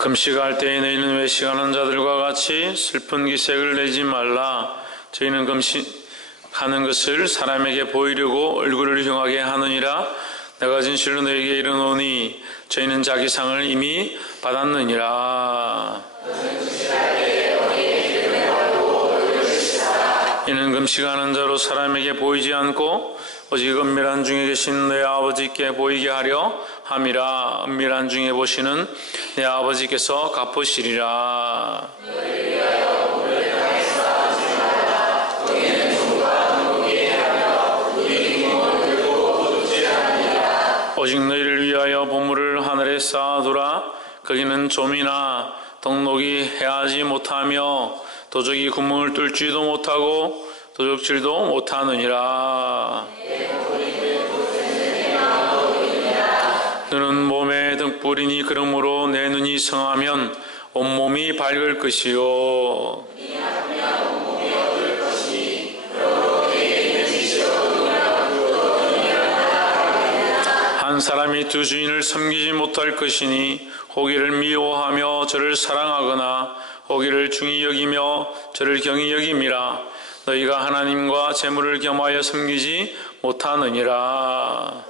금식할 때에 너희는 외식하는 자들과 같이 슬픈 기색을 내지 말라. 저희는 금식하는 것을 사람에게 보이려고 얼굴을 흉하게 하느니라. 내가 진실로 너희에게 이르노니 저희는 자기 상을 이미 받았느니라. 이는 금식하는 자로 사람에게 보이지 않고 오직 은밀한 중에 계신 내 아버지께 보이게 하려 함이라. 은밀한 중에 보시는 내 아버지께서 갚으시리라. 오직 너희를 위하여 보물을 하늘에 쌓아두라. 거기는 좀이나 덕록이 해하지 못하며 도적이 구멍을 뚫지도 못하고 도적질도 못하느니라. 너는 몸에 등불이니 그러므로 내 눈이 성하면 온몸이 밝을 것이요. 한 사람이 두 주인을 섬기지 못할 것이니 호기를 미워하며 저를 사랑하거나 호기를 중히 여기며 저를 경히 여김이라. 너희가 하나님과 재물을 겸하여 섬기지 못하느니라.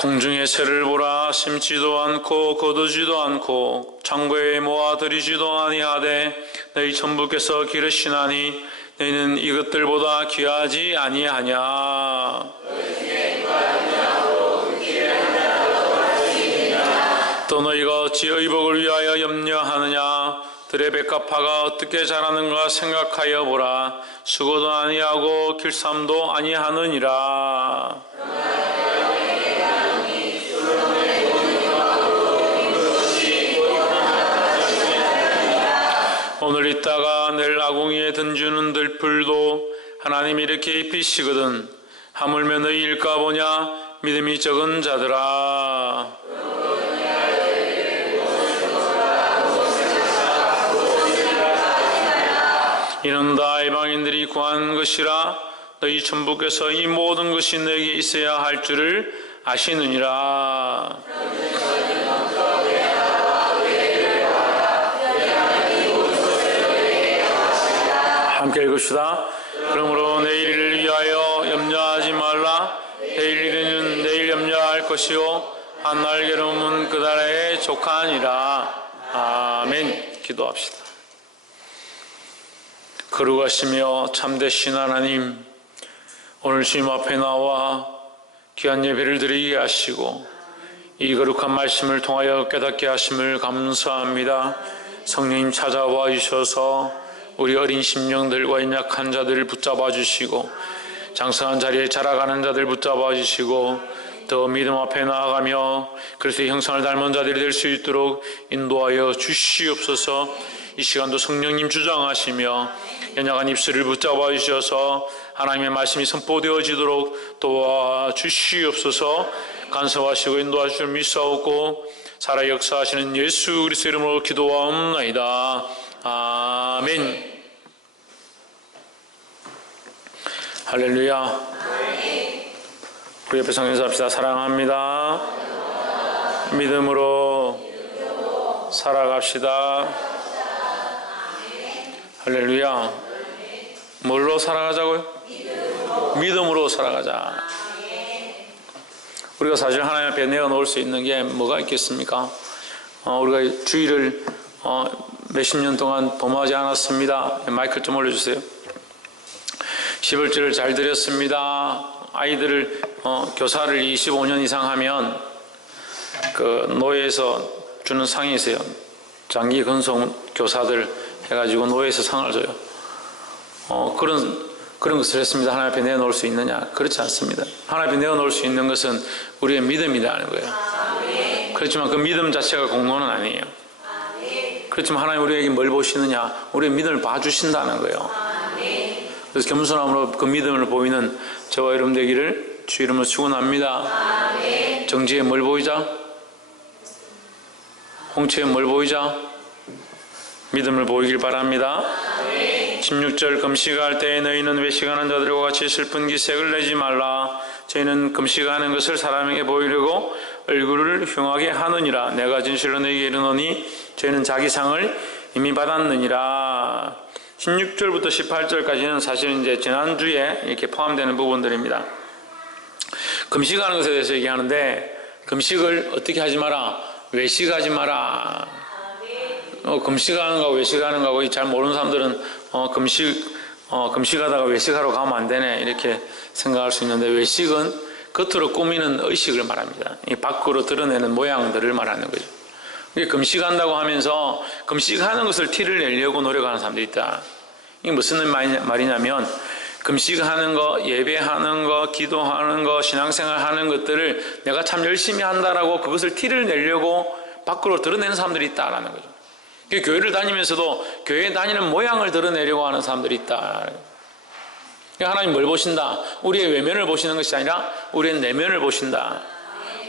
공중의 새를 보라. 심지도 않고 거두지도 않고 창고에 모아 들이지도 아니하되 너희 천부께서 기르시나니 너희는 이것들보다 귀하지 아니하냐. 또 너희가 어찌 의복을 위하여 염려하느냐. 들의 백합화가 어떻게 자라는가 생각하여 보라. 수고도 아니하고 길쌈도 아니하느니라. 오늘 있다가 내일 아궁이에 던지는 들풀도 하나님이 이렇게 입히시거든. 하물며 너희일까 보냐. 믿음이 적은 자들아. 이는 다 이방인들이 구한 것이라. 너희 천부께서 이 모든 것이 너에게 있어야 할 줄을 아시느니라. 함께 읽읍시다. 그러므로 내일을 위하여 염려하지 말라. 내일 일은 내일 염려할 것이요 한날 괴로움은 그날에 족하니라. 아멘. 기도합시다. 거룩하시며 참되신 하나님, 오늘 주님 앞에 나와 귀한 예배를 드리게 하시고 이 거룩한 말씀을 통하여 깨닫게 하심을 감사합니다. 성령님 찾아와 주셔서 우리 어린 심령들과 연약한 자들을 붙잡아 주시고 장성한 자리에 자라가는 자들 붙잡아 주시고 더 믿음 앞에 나아가며 그리스도의 형상을 닮은 자들이 될 수 있도록 인도하여 주시옵소서. 이 시간도 성령님 주장하시며 연약한 입술을 붙잡아 주셔서 하나님의 말씀이 선포되어지도록 도와주시옵소서. 간섭하시고 인도하시길 믿사옵고 살아 역사하시는 예수 그리스도의 이름으로 기도하옵나이다. 아멘. 할렐루야. 우리 옆에 성령님 합시다. 사랑합니다. 믿음으로 살아갑시다. 할렐루야. 뭘로 살아가자고요? 믿음으로 살아가자. 우리가 사실 하나님 앞에 내어놓을 수 있는 게 뭐가 있겠습니까? 우리가 주일을 몇십 년 동안 범하지 않았습니다. 마이크 좀 올려주세요. 11주를 잘 드렸습니다. 아이들을 교사를 25년 이상 하면 그 노예에서 주는 상이 있어요. 장기 근속 교사들 해가지고 노예에서 상을 줘요. 그런 것을 했습니다. 하나님 앞에 내어놓을 수 있느냐? 그렇지 않습니다. 하나님 앞에 내어놓을 수 있는 것은 우리의 믿음이라는 거예요. 그렇지만 그 믿음 자체가 공로는 아니에요. 그렇지만 하나님 우리에게 뭘 보시느냐? 우리의 믿음을 봐주신다는 거예요. 그래서 겸손함으로 그 믿음을 보이는 저와 여러분 되기를 주 이름으로 축원합니다. 정지에 뭘 보이자? 홍채에 뭘 보이자? 믿음을 보이길 바랍니다. 16절 금식할 때에 너희는 외식하는 자들과 같이 슬픈 기색을 내지 말라. 저희는 금식하는 것을 사람에게 보이려고 얼굴을 흉하게 하느니라. 내가 진실로 너희에게 이르노니 저희는 자기 상을 이미 받았느니라. 16절부터 18절까지는 사실 이제 지난주에 이렇게 포함되는 부분들입니다. 금식하는 것에 대해서 얘기하는데, 금식을 어떻게 하지 마라? 외식하지 마라. 금식하는 거하고 외식하는 거하고 잘 모르는 사람들은 금식하다가 외식하러 가면 안 되네 이렇게 생각할 수 있는데, 외식은 겉으로 꾸미는 의식을 말합니다. 이 밖으로 드러내는 모양들을 말하는 거죠. 금식한다고 하면서 금식하는 것을 티를 내려고 노력하는 사람들이 있다. 이게 무슨 말이냐면, 금식하는 거, 예배하는 거, 기도하는 거, 신앙생활 하는 것들을 내가 참 열심히 한다라고 그것을 티를 내려고 밖으로 드러내는 사람들이 있다라는 거죠. 교회를 다니면서도 교회에 다니는 모양을 드러내려고 하는 사람들이 있다. 하나님 뭘 보신다? 우리의 외면을 보시는 것이 아니라 우리의 내면을 보신다.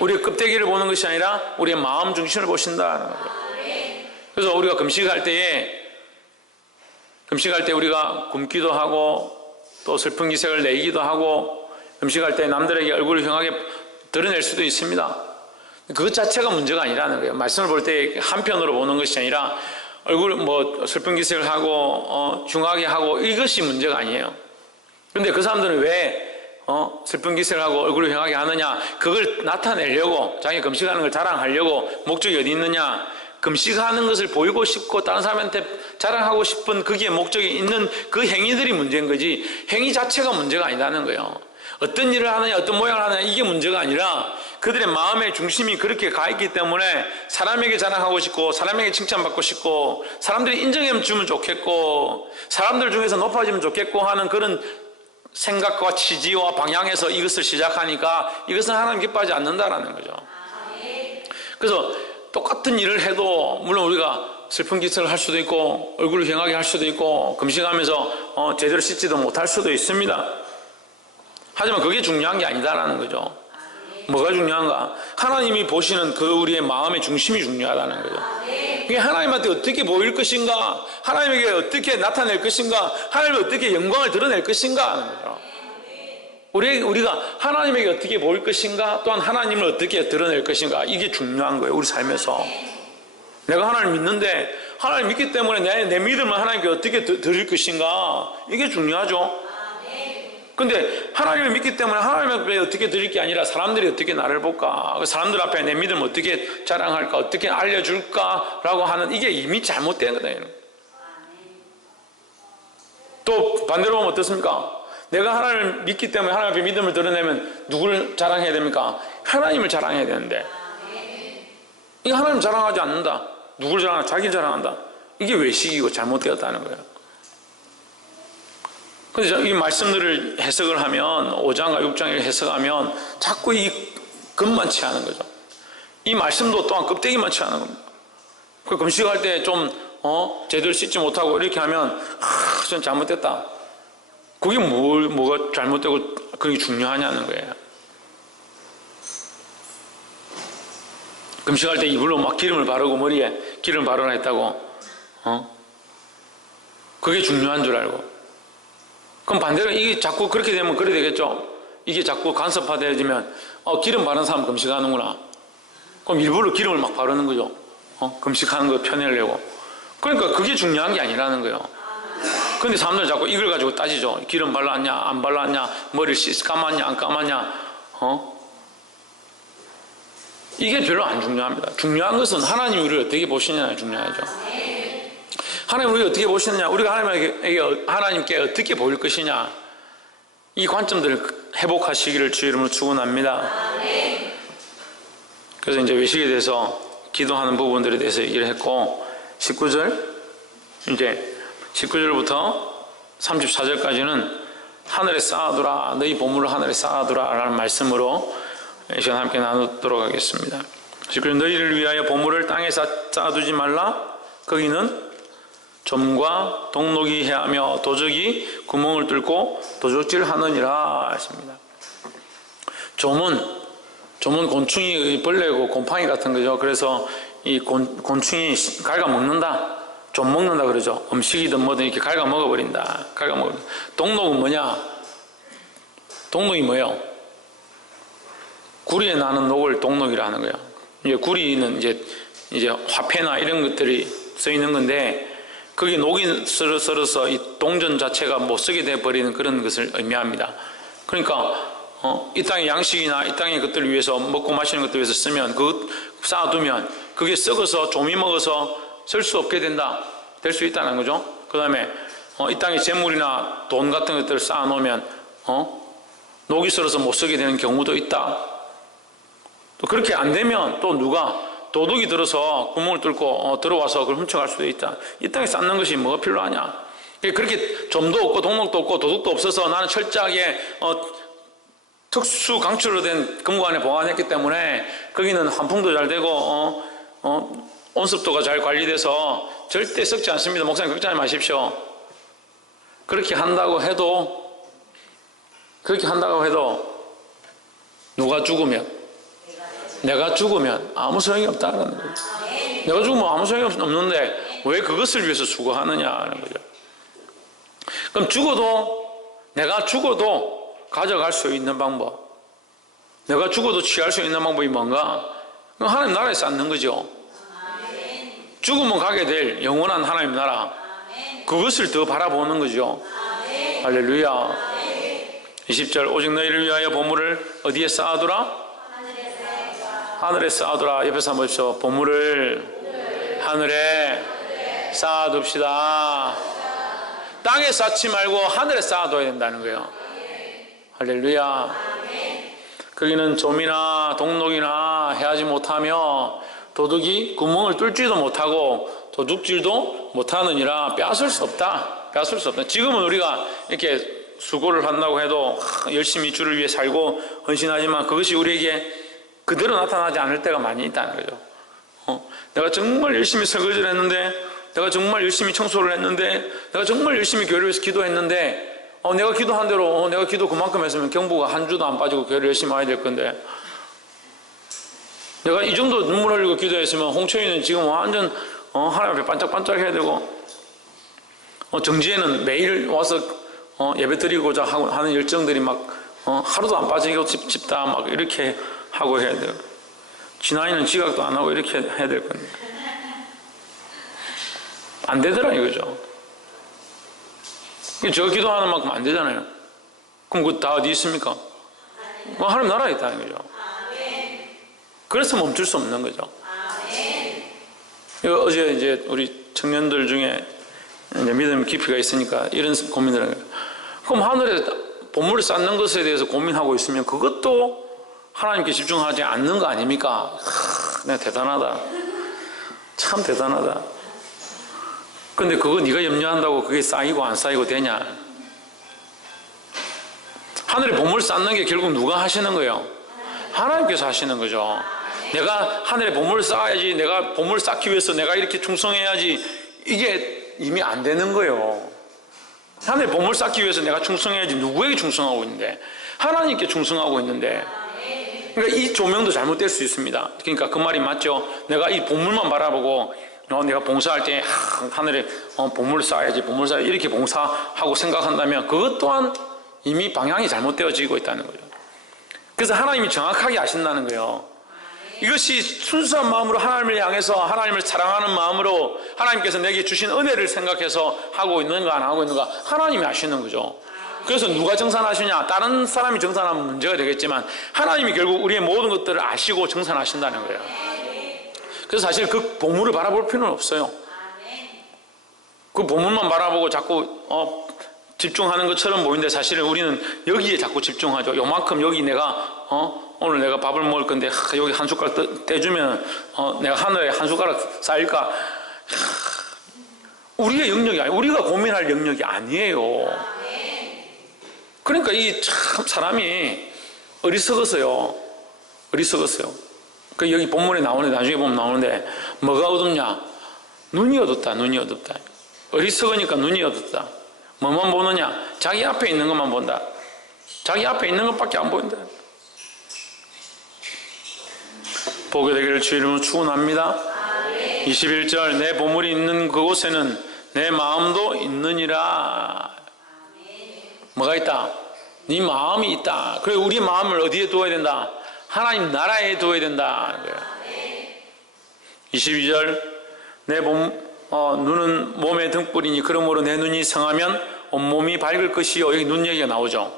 우리의 껍데기를 보는 것이 아니라 우리의 마음 중심을 보신다는 거죠. 그래서 우리가 금식할 때 우리가 굶기도 하고 또 슬픈 기색을 내기도 하고, 금식할 때 남들에게 얼굴을 흉하게 드러낼 수도 있습니다. 그것 자체가 문제가 아니라는 거예요. 말씀을 볼 때 한편으로 보는 것이 아니라 얼굴 슬픈 기색을 하고 흉하게 하고 이것이 문제가 아니에요. 그런데 그 사람들은 왜 슬픈 기색을 하고 얼굴을 흉하게 하느냐? 그걸 나타내려고, 자기가 금식하는 걸 자랑하려고 목적이 어디 있느냐? 금식하는 것을 보이고 싶고 다른 사람한테 자랑하고 싶은 거기에 목적이 있는 그 행위들이 문제인 거지, 행위 자체가 문제가 아니라는 거예요. 어떤 일을 하느냐, 어떤 모양을 하느냐, 이게 문제가 아니라 그들의 마음의 중심이 그렇게 가 있기 때문에 사람에게 자랑하고 싶고 사람에게 칭찬받고 싶고 사람들이 인정해 주면 좋겠고 사람들 중에서 높아지면 좋겠고 하는 그런 생각과 취지와 방향에서 이것을 시작하니까 이것은 하나님 기뻐하지 않는다라는 거죠. 그래서 똑같은 일을 해도 물론 우리가 슬픈 기색을 할 수도 있고 얼굴을 흉하게 할 수도 있고 금식하면서 제대로 씻지도 못할 수도 있습니다. 하지만 그게 중요한 게 아니다라는 거죠. 뭐가 중요한가? 하나님이 보시는 그 우리의 마음의 중심이 중요하다는 거죠. 그게 하나님한테 어떻게 보일 것인가, 하나님에게 어떻게 나타낼 것인가, 하나님이 어떻게 영광을 드러낼 것인가 하는 거죠. 우리가 하나님에게 어떻게 보일 것인가, 또한 하나님을 어떻게 드러낼 것인가, 이게 중요한 거예요. 우리 삶에서 내가 하나님 믿는데 하나님 믿기 때문에 내 믿음을 하나님께 어떻게 드릴 것인가, 이게 중요하죠. 근데 하나님을 믿기 때문에 하나님 앞에 어떻게 드릴 게 아니라 사람들이 어떻게 나를 볼까, 사람들 앞에 내 믿음을 어떻게 자랑할까, 어떻게 알려줄까 라고 하는, 이게 이미 잘못된 거다. 또 반대로 보면 어떻습니까? 내가 하나님을 믿기 때문에 하나님 앞에 믿음을 드러내면 누구를 자랑해야 됩니까? 하나님을 자랑해야 되는데, 이게 하나님 자랑하지 않는다. 누구를 자랑한다? 자기를 자랑한다. 이게 외식이고 잘못되었다는 거예요. 근데 이 말씀들을 해석을 하면, 5장과 6장을 해석하면 자꾸 이 겉만 취하는 거죠. 이 말씀도 또한 껍데기만 취하는 겁니다. 그 금식할 때 좀 제대로 씻지 못하고 이렇게 하면 좀 잘못됐다. 그게 뭐가 잘못되고 그게 중요하냐는 거예요. 금식할 때 이불로 막 기름을 바르고 머리에 기름을 바르라 했다고 그게 중요한 줄 알고, 그럼 반대로 이게 자꾸 그렇게 되면 그래 되겠죠. 이게 자꾸 간섭화되어지면 기름 바르는 사람 금식하는구나. 그럼 일부러 기름을 막 바르는 거죠. 금식하는 거 편하려고. 그러니까 그게 중요한 게 아니라는 거예요. 그런데 사람들은 자꾸 이걸 가지고 따지죠. 기름 발랐냐 안 발랐냐, 머리를 감았냐 안 감았냐. 이게 별로 안 중요합니다. 중요한 것은 하나님이 우리를 어떻게 보시느냐가 중요하죠. 하나님 우리가 어떻게 보시느냐, 우리가 하나님께 어떻게 보일 것이냐, 이 관점들을 회복하시기를 주 이름으로 축원합니다. 그래서 이제 외식에 대해서 기도하는 부분들에 대해서 얘기를 했고, 19절부터 34절까지는 하늘에 쌓아두라, 너희 보물을 하늘에 쌓아두라 라는 말씀으로 이 시간 함께 나누도록 하겠습니다. 19절, 너희를 위하여 보물을 땅에 쌓아두지 말라. 거기는 점과 동록이 해하며 도적이 구멍을 뚫고 도적질하느니라 하십니다. 점은 곤충이 벌레고 곰팡이 같은 거죠. 그래서 이 곤충이 갉아먹는다. 좀 먹는다 그러죠. 음식이든 뭐든 이렇게 갉아 먹어버린다. 동록은 뭐냐? 동록이 뭐예요? 구리에 나는 녹을 동록이라 하는 거예요. 이제 구리는 이제 화폐나 이런 것들이 써 있는 건데, 거기 녹이 썰어서 이 동전 자체가 못 쓰게 돼버리는 그런 것을 의미합니다. 그러니까 이 땅의 양식이나 이 땅의 것들을 위해서 먹고 마시는 것들을 위해서 쓰면, 그것 쌓아두면 그게 썩어서 좀이 먹어서 쓸 수 없게 될 수 있다는 거죠. 그 다음에 이 땅의 재물이나 돈 같은 것들을 쌓아놓으면 녹이 썰어서 못 쓰게 되는 경우도 있다. 또 그렇게 안 되면 또 누가 도둑이 들어서 구멍을 뚫고 들어와서 그걸 훔쳐갈 수도 있다. 이 땅에 쌓는 것이 뭐가 필요하냐? 그렇게 점도 없고 동목도 없고 도둑도 없어서 나는 철저하게 특수 강철로 된 금고 안에 보관했기 때문에 거기는 환풍도 잘 되고 온습도가 잘 관리돼서 절대 썩지 않습니다. 목사님 걱정하지 마십시오. 그렇게 한다고 해도 누가 죽으면, 내가 죽으면 아무 소용이 없다는 거죠. 내가 죽으면 아무 소용이 없는데 왜 그것을 위해서 수고하느냐는 거죠. 그럼 내가 죽어도 가져갈 수 있는 방법, 내가 죽어도 취할 수 있는 방법이 뭔가? 하나님 나라에 쌓는 거죠. 죽으면 가게 될 영원한 하나님 나라, 그것을 더 바라보는 거죠. 할렐루야. 20절, 오직 너희를 위하여 보물을 어디에 쌓아두라? 하늘에 쌓아두라. 옆에서 한번 보십시오. 보물을 하늘에 쌓아둡시다. 땅에 쌓지 말고 하늘에 쌓아둬야 된다는 거예요. 할렐루야. 거기는 좀이나 동록이나 해하지 못하며 도둑이 구멍을 뚫지도 못하고 도둑질도 못하느니라. 빼앗을 수 없다. 지금은 우리가 이렇게 수고를 한다고 해도 열심히 주를 위해 살고 헌신하지만 그것이 우리에게 그대로 나타나지 않을 때가 많이 있다는 거죠. 내가 정말 열심히 설거지를 했는데, 내가 정말 열심히 청소를 했는데, 내가 정말 열심히 교회를 위해서 기도했는데, 내가 기도한 대로 내가 기도 그만큼 했으면 경부가 한 주도 안 빠지고 교회를 열심히 와야 될 건데, 내가 이 정도 눈물 흘리고 기도했으면 홍초이는 지금 완전 하나님 앞에 반짝반짝 해야 되고, 정지에는 매일 와서 예배 드리고자 하는 열정들이 막 하루도 안 빠지고 집다 막 이렇게 하고 해야 돼요. 진아이는 지각도 안 하고 이렇게 해야 될 건데 안 되더라 이거죠. 저 기도하는 만큼 안 되잖아요. 그럼 그거 다 어디 있습니까? 하나님 나라에 있다는 거죠. 그래서 멈출 수 없는 거죠. 어제 이제 우리 청년들 중에 이제 믿음 깊이가 있으니까 이런 고민을 해요. 그럼 하늘에 보물을 쌓는 것에 대해서 고민하고 있으면 그것도 하나님께 집중하지 않는 거 아닙니까? 내가 대단하다. 참 대단하다. 근데 그거 네가 염려한다고 그게 쌓이고 안 쌓이고 되냐? 하늘에 보물 쌓는 게 결국 누가 하시는 거예요? 하나님께서 하시는 거죠. 내가 하늘에 보물을 쌓아야지, 내가 보물을 쌓기 위해서 내가 이렇게 충성해야지, 이게 이미 안 되는 거예요. 하늘에 보물 쌓기 위해서 내가 충성해야지. 누구에게 충성하고 있는데? 하나님께 충성하고 있는데. 그러니까 이 조명도 잘못될 수 있습니다. 그러니까 그 말이 맞죠. 내가 이 보물만 바라보고 내가 봉사할 때 하늘에 보물을 쌓아야지, 보물을 쌓아야지 이렇게 봉사하고 생각한다면 그것 또한 이미 방향이 잘못되어지고 있다는 거죠. 그래서 하나님이 정확하게 아신다는 거예요. 이것이 순수한 마음으로 하나님을 향해서 하나님을 사랑하는 마음으로 하나님께서 내게 주신 은혜를 생각해서 하고 있는가 안 하고 있는가 하나님이 아시는 거죠. 그래서 누가 정산하시냐? 다른 사람이 정산하면 문제가 되겠지만 하나님이 결국 우리의 모든 것들을 아시고 정산하신다는 거예요. 그래서 사실 그 보물을 바라볼 필요는 없어요. 그 보물만 바라보고 자꾸 집중하는 것처럼 보이는데 사실은 우리는 여기에 자꾸 집중하죠. 요만큼 여기 내가 오늘 내가 밥을 먹을 건데 여기 한 숟가락 떼주면 내가 하늘에 한 숟가락 쌓일까? 우리의 영역이 아니에요. 우리가 고민할 영역이 아니에요. 그러니까 이 참 사람이 어리석었어요. 그 여기 본문에 나오는데 나중에 보면 나오는데 뭐가 어둡냐? 눈이 어둡다. 어리석으니까 눈이 어둡다. 뭐만 보느냐? 자기 앞에 있는 것만 본다. 자기 앞에 있는 것밖에 안 보인다. 보게 되기를 주의 이름으로 축원합니다. 21절 내 보물이 있는 그곳에는 내 마음도 있느니라. 뭐가 있다? 네 마음이 있다. 그래 우리 마음을 어디에 두어야 된다? 하나님 나라에 두어야 된다. 22절 내 눈은 몸의 등불이니 그러므로 내 눈이 성하면 온몸이 밝을 것이요. 여기 눈 얘기가 나오죠.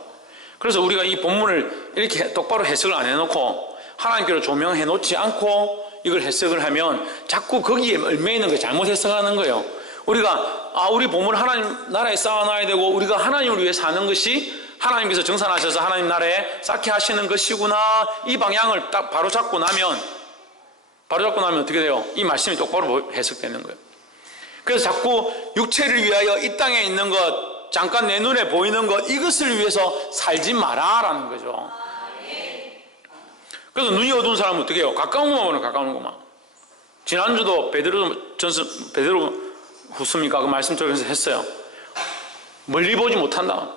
그래서 우리가 이 본문을 이렇게 똑바로 해석을 안 해놓고 하나님께로 조명해 놓지 않고 이걸 해석을 하면 자꾸 거기에 얽매 있는 거 잘못 해석하는 거예요. 우리가 우리 본문을 하나님 나라에 쌓아놔야 되고 우리가 하나님을 위해 사는 것이 하나님께서 정산하셔서 하나님 나라에 쌓게 하시는 것이구나. 이 방향을 딱 바로 잡고 나면 어떻게 돼요? 이 말씀이 똑바로 해석되는 거예요. 그래서 자꾸 육체를 위하여 이 땅에 있는 것, 잠깐 내 눈에 보이는 것, 이것을 위해서 살지 마라라는 거죠. 그래서 눈이 어두운 사람은 어떻게 해요? 가까운 것만 보는 가까운 것만. 지난주도 베드로 후서입니까? 그 말씀 쪽에서 했어요. 멀리 보지 못한다.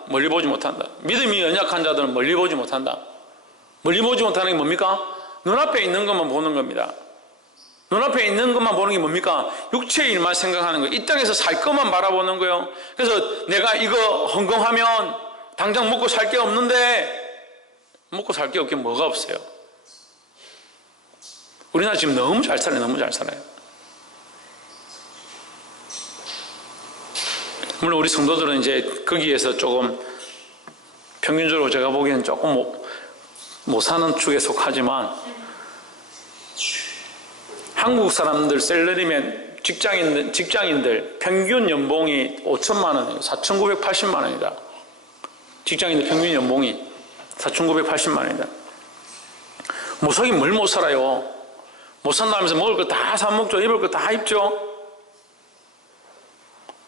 믿음이 연약한 자들은 멀리 보지 못한다. 멀리 보지 못하는 게 뭡니까? 눈앞에 있는 것만 보는 겁니다. 눈앞에 있는 것만 보는 게 뭡니까? 육체의 일만 생각하는 거예요. 이 땅에서 살 것만 바라보는 거예요. 그래서 내가 이거 헌금하면 당장 먹고 살 게 없는데 먹고 살 게 없긴 뭐가 없어요. 우리나라 지금 너무 잘 살아요. 물론 우리 성도들은 이제 거기에서 조금 평균적으로 제가 보기에는 조금 못 사는 축에 속하지만 한국 사람들 셀러리맨 직장인들 평균 연봉이 5천만 원이에요. 4,980만 원이다. 직장인들 평균 연봉이 4,980만 원이다. 못 사긴 뭘 못 살아요. 못 산다면서 먹을 거 다 사 먹죠. 입을 거 다 입죠.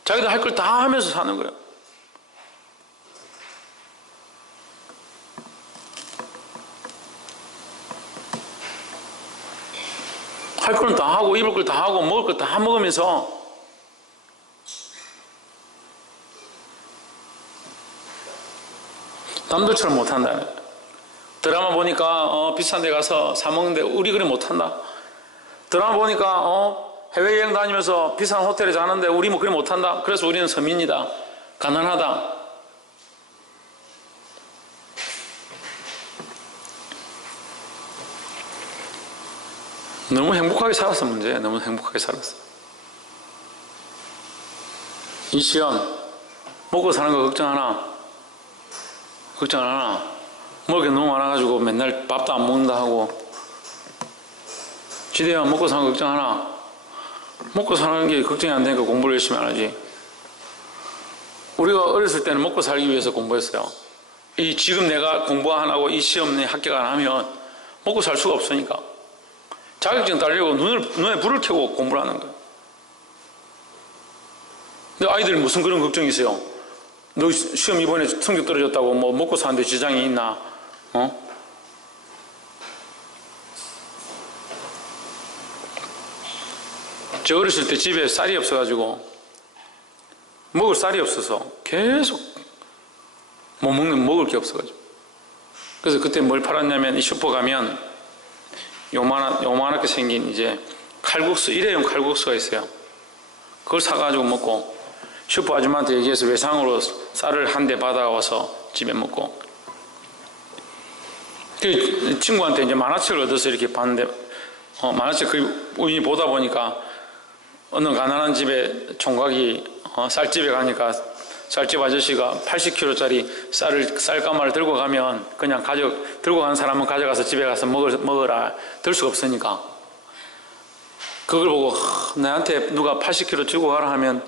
자기들 할 걸 다 하면서 사는 거예요. 할 걸 다 하고 입을 걸 다 하고 먹을 걸 다 먹으면서 남들처럼 못한다. 드라마 보니까 비싼 데 가서 사 먹는데 우리 그래 못한다. 드라마 보니까 해외여행 다니면서 비싼 호텔에 자는데 우리 뭐 그래 못한다. 그래서 우리는 서민이다. 가난하다. 너무 행복하게 살았어. 문제. 너무 행복하게 살았어. 이 시간 먹고 사는 거 걱정 안 하나? 먹을 게 너무 많아가지고 맨날 밥도 안 먹는다 하고. 지대야 먹고 사는 거 걱정 하나? 먹고 사는 게 걱정이 안 되니까 공부를 열심히 안 하지. 우리가 어렸을 때는 먹고 살기 위해서 공부했어요. 지금 내가 공부 안 하고 이 시험에 합격 안 하면 먹고 살 수가 없으니까 자격증 따려고 눈에 불을 켜고 공부를 하는 거예요. 근데 아이들이 무슨 그런 걱정이 있어요? 너 시험 이번에 성적 떨어졌다고 뭐 먹고 사는데 지장이 있나? 저 어렸을 때 집에 쌀이 없어가지고 먹을 쌀이 없어서 계속 먹을 게 없어가지고 그래서 그때 뭘 팔았냐면 이 슈퍼 가면 요만하게 생긴 이제 칼국수, 일회용 칼국수가 있어요. 그걸 사가지고 먹고 슈퍼 아줌마한테 얘기해서 외상으로 쌀을 한 대 받아와서 집에 먹고 그 친구한테 이제 만화책을 얻어서 이렇게 봤는데 만화책 그 우연히 보다 보니까 어느 가난한 집에 총각이 쌀집에 가니까 쌀집 아저씨가 80kg짜리 쌀가마를 들고 가면 그냥 들고 간 사람은 가져가서 집에 가서 먹으라. 들 수가 없으니까. 그걸 보고 나한테 누가 80kg 지고 가라 하면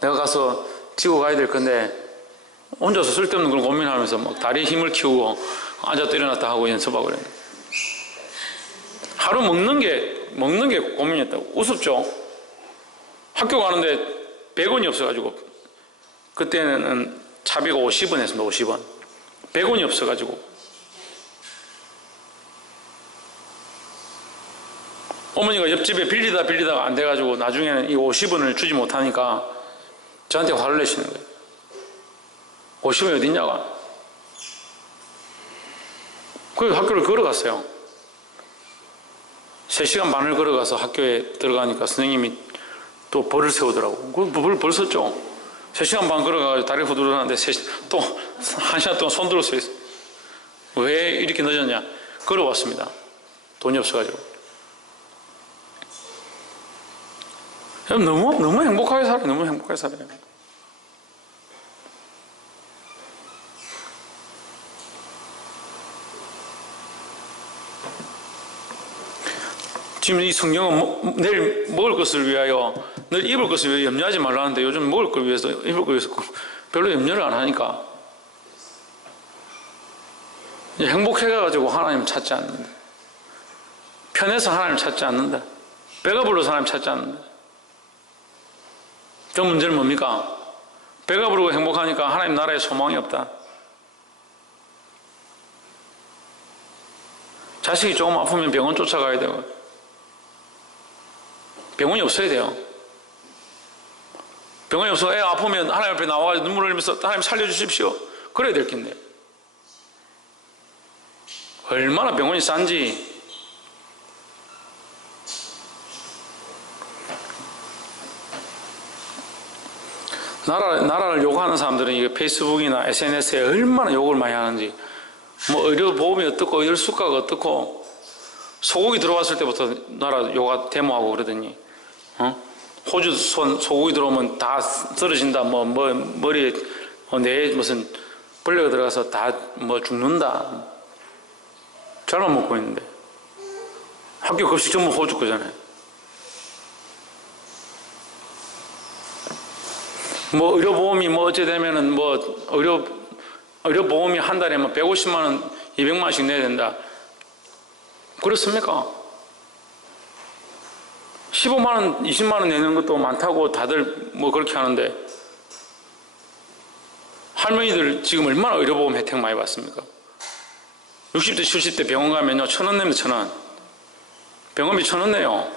내가 가서 지고 가야 될 건데 혼자서 쓸데없는 걸 고민하면서 막 다리에 힘을 키우고 앉았다 일어났다 하고 연습하고 그랬는데 하루 먹는 게 고민이었다고. 우습죠? 학교 가는데 100원이 없어가지고 그때는 차비가 50원 했습니다. 50원. 100원이 없어가지고 어머니가 옆집에 빌리다가 안 돼가지고 나중에는 이 50원을 주지 못하니까 저한테 화를 내시는 거예요. 50원이 어딨냐고. 그래서 학교를 걸어갔어요. 3시간 반을 걸어가서 학교에 들어가니까 선생님이 또 벌을 세우더라고. 벌 썼죠. 3시간 반 걸어가서 다리 후들어가는데 또 1시간 동안 손 들어 서 있어. 왜 이렇게 늦었냐? 걸어왔습니다. 돈이 없어가지고. 너무 행복하게 살아요. 너무 행복하게 살아요. 지금 이 성경은 내일 먹을 것을 위하여, 늘 입을 것을 위하여 염려하지 말라는데 요즘 먹을 걸 위해서, 입을 걸 위해서 별로 염려를 안 하니까 행복해가지고 하나님 찾지 않는다. 편해서 하나님 찾지 않는다. 배가 불러서 하나님 찾지 않는다. 그 문제는 뭡니까? 배가 부르고 행복하니까 하나님 나라에 소망이 없다. 자식이 조금 아프면 병원 쫓아가야 되고, 병원이 없어야 돼요. 병원이 없어 애 아프면 하나님 앞에 나와가지고 눈물 흘리면서 하나님 살려주십시오. 그래야 될 텐데. 얼마나 병원이 싼지. 나라를 욕하는 사람들은 이게 페이스북이나 SNS에 얼마나 욕을 많이 하는지, 뭐 의료보험이 어떻고 의료수가가 어떻고, 소고기 들어왔을 때부터 나라 욕 데모하고 그러더니, 호주 소고기 들어오면 다 쓰러진다, 머리에 뇌에 무슨 벌레가 들어가서 다 죽는다. 잘만 먹고 있는데. 학교 급식 전부 호주 거잖아요. 의료보험이 어째 되면은 의료보험이 한 달에 150만 원, 200만 원씩 내야 된다. 그렇습니까? 15만 원, 20만 원 내는 것도 많다고 다들 그렇게 하는데, 할머니들 지금 얼마나 의료보험 혜택 많이 받습니까? 60대, 70대 병원 가면요, 1,000원 내면 1,000원. 병원비 1,000원 내요.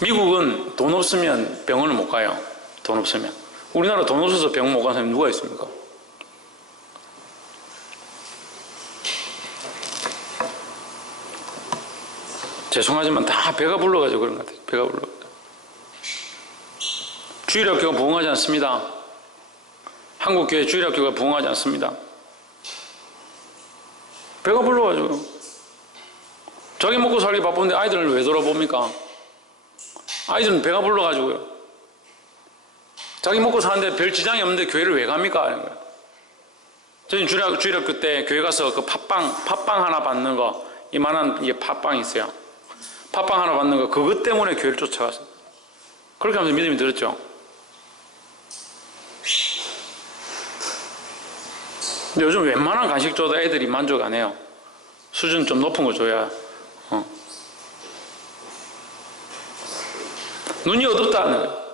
미국은 돈 없으면 병원을 못 가요. 돈 없으면. 우리나라 돈 없어서 병원 못 가는 사람이 누가 있습니까? 죄송하지만 다 배가 불러가지고 그런 것 같아요. 배가 불러가지고. 주일학교가 부흥하지 않습니다. 한국교회 주일학교가 부흥하지 않습니다. 배가 불러가지고. 자기 먹고 살기 바쁜데 아이들을 왜 돌아봅니까? 아이들은 배가 불러가지고요. 자기 먹고 사는데 별 지장이 없는데 교회를 왜 갑니까? 이런 거예요. 저는 주일학교 때 교회 가서 그 팥빵 하나 받는 거, 이만한 이게 팥빵이 있어요. 팥빵 하나 받는 거, 그것 때문에 교회를 쫓아갔어요. 그렇게 하면서 믿음이 들었죠. 근데 요즘 웬만한 간식 줘도 애들이 만족 안 해요. 수준 좀 높은 거 줘야. 눈이 어둡다는 거예요.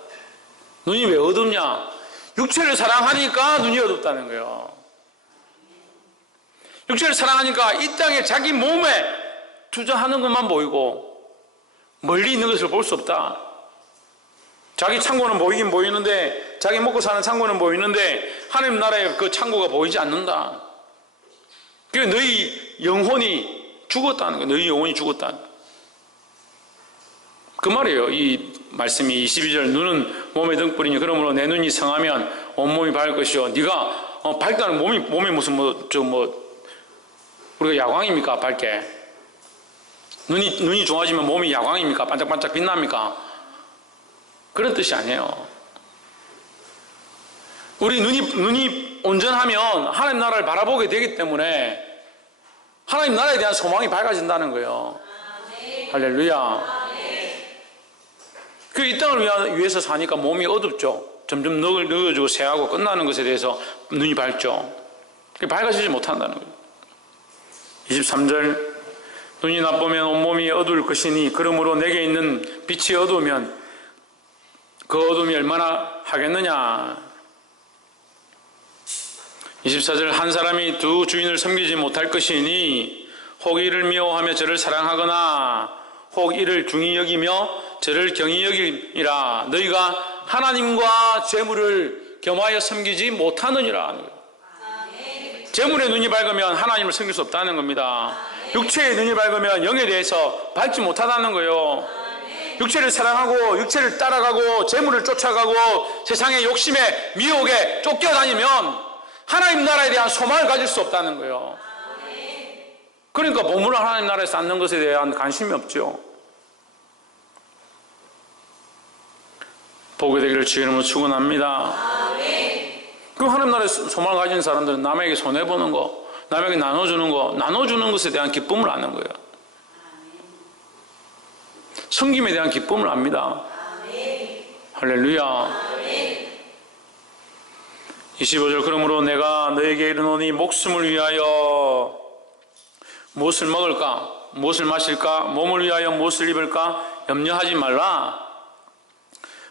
눈이 왜 어둡냐? 육체를 사랑하니까 눈이 어둡다는 거예요. 육체를 사랑하니까 이 땅에 자기 몸에 투자하는 것만 보이고 멀리 있는 것을 볼 수 없다. 자기 창고는 보이긴 보이는데, 자기 먹고 사는 창고는 보이는데 하나님 나라의 그 창고가 보이지 않는다. 그러니까 너희 영혼이 죽었다는 거예요. 너희 영혼이 죽었다는 거예요. 그 말이에요. 이 말씀이 22절, 눈은 몸의 등불이니 그러므로 내 눈이 성하면 온몸이 밝을 것이요. 네가 밝다는 몸이 무슨 우리가 야광입니까? 밝게. 눈이 좋아지면 몸이 야광입니까? 반짝반짝 빛납니까? 그런 뜻이 아니에요. 우리 눈이 온전하면 하나님 나라를 바라보게 되기 때문에 하나님 나라에 대한 소망이 밝아진다는 거예요. 할렐루야. 그 이 땅을 위해서 사니까 몸이 어둡죠. 점점 늙어지고 새하고 끝나는 것에 대해서 눈이 밝죠. 밝아지지 못한다는 거예요. 23절, 눈이 나쁘면 온몸이 어두울 것이니 그러므로 내게 있는 빛이 어두우면 그 어둠이 얼마나 하겠느냐. 24절, 한 사람이 두 주인을 섬기지 못할 것이니 혹 이를 미워하며 저를 사랑하거나 혹 이를 중히 여기며 저를 경히 여기니라. 너희가 하나님과 재물을 겸하여 섬기지 못하느니라. 재물에 눈이 밝으면 하나님을 섬길 수 없다는 겁니다. 육체의 눈이 밝으면 영에 대해서 밝지 못하다는 거예요. 육체를 사랑하고 육체를 따라가고 재물을 쫓아가고 세상의 욕심에 미혹에 쫓겨다니면 하나님 나라에 대한 소망을 가질 수 없다는 거예요. 그러니까 보물을 하나님 나라에 쌓는 것에 대한 관심이 없죠. 보게 되기를 주의 이름으로 축원합니다. 그 하나님 나라에 소망을 가진 사람들은 남에게 손해보는 거, 남에게 나눠주는 거, 나눠주는 것에 대한 기쁨을 아는 거예요. 섬김에 대한 기쁨을 압니다. 할렐루야. 25절 그러므로 내가 너에게 이르노니 목숨을 위하여 무엇을 먹을까, 무엇을 마실까, 몸을 위하여 무엇을 입을까 염려하지 말라.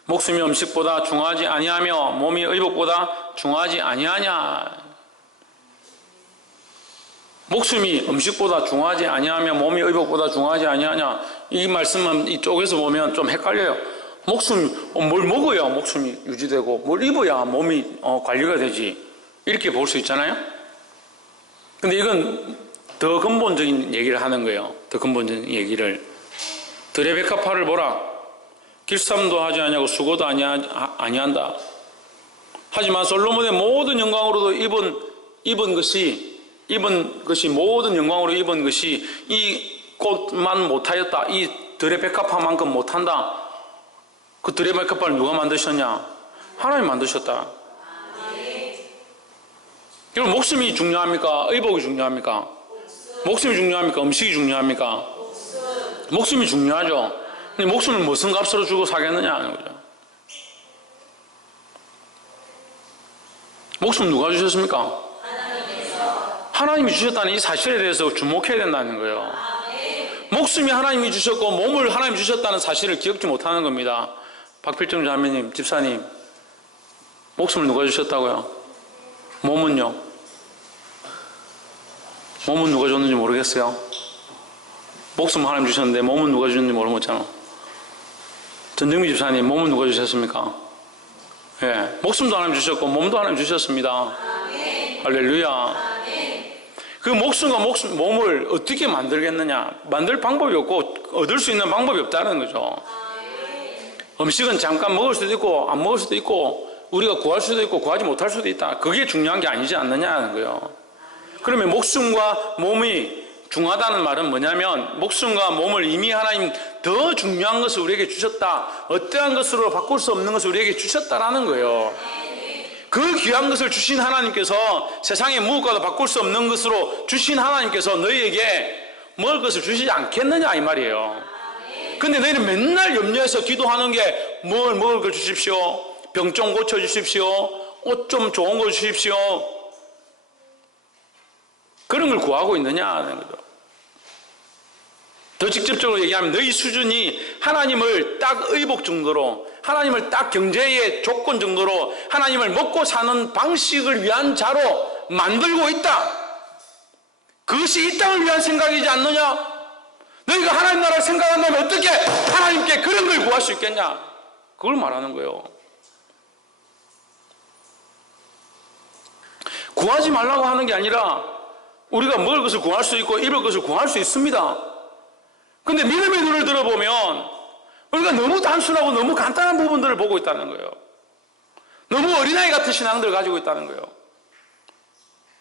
목숨이 음식보다 중하지 아니하며 몸이 의복보다 중하지 아니하냐. 목숨이 음식보다 중하지 아니하며 몸이 의복보다 중하지 아니하냐. 이 말씀은 이쪽에서 보면 좀 헷갈려요. 목숨, 뭘 먹어야 목숨이 유지되고 뭘 입어야 몸이 관리가 되지, 이렇게 볼 수 있잖아요. 근데 이건 더 근본적인 얘기를 하는 거예요. 더 근본적인 얘기를. 들의 백합화를 보라. 길쌈도 하지 아니하고 수고도 아니한다. 하지만 솔로몬의 모든 영광으로도 입은 것이 모든 영광으로 입은 것이 이 꽃만 못하였다. 이 들의 백합화만큼 못한다. 그 들의 백합화를 누가 만드셨냐? 하나님 만드셨다. 여러분, 목숨이 중요합니까? 의복이 중요합니까? 목숨이 중요합니까? 음식이 중요합니까? 목숨이 중요하죠. 근데 목숨을 무슨 값으로 주고 사겠느냐 하는 거죠. 목숨 누가 주셨습니까? 하나님이 주셨다는 이 사실에 대해서 주목해야 된다는 거예요. 목숨이 하나님이 주셨고 몸을 하나님이 주셨다는 사실을 기억지 못하는 겁니다. 박필정 자매님, 집사님, 목숨을 누가 주셨다고요? 몸은요? 몸은 누가 줬는지 모르겠어요. 목숨 하나님 주셨는데 몸은 누가 주셨는지 모르겠잖아. 전정미 집사님, 몸은 누가 주셨습니까? 예, 목숨도 하나님 주셨고 몸도 하나님 주셨습니다. 할렐루야. 그 목숨과 몸을 어떻게 만들겠느냐? 만들 방법이 없고 얻을 수 있는 방법이 없다는 거죠. 음식은 잠깐 먹을 수도 있고 안 먹을 수도 있고 우리가 구할 수도 있고 구하지 못할 수도 있다. 그게 중요한 게 아니지 않느냐는 거예요. 그러면 목숨과 몸이 중하다는 말은 뭐냐면 목숨과 몸을 이미 하나님 더 중요한 것을 우리에게 주셨다. 어떠한 것으로 바꿀 수 없는 것을 우리에게 주셨다라는 거예요. 그 귀한 것을 주신 하나님께서 세상의 무엇과도 바꿀 수 없는 것으로 주신 하나님께서 너희에게 먹을 것을 주시지 않겠느냐 이 말이에요. 근데 너희는 맨날 염려해서 기도하는 게 뭘 먹을 걸 주십시오, 병 좀 고쳐주십시오, 옷 좀 좋은 걸 주십시오, 그런 걸 구하고 있느냐 하는 거죠. 더 직접적으로 얘기하면 너희 수준이 하나님을 딱 의복 정도로, 하나님을 딱 경제의 조건 정도로 하나님을 먹고 사는 방식을 위한 자로 만들고 있다. 그것이 이 땅을 위한 생각이지 않느냐? 너희가 하나님 나라를 생각한다면 어떻게 하나님께 그런 걸 구할 수 있겠냐? 그걸 말하는 거예요. 구하지 말라고 하는 게 아니라 우리가 먹을 것을 구할 수 있고 입을 것을 구할 수 있습니다. 근데 믿음의 눈을 들어보면 우리가 너무 단순하고 너무 간단한 부분들을 보고 있다는 거예요. 너무 어린아이 같은 신앙들을 가지고 있다는 거예요.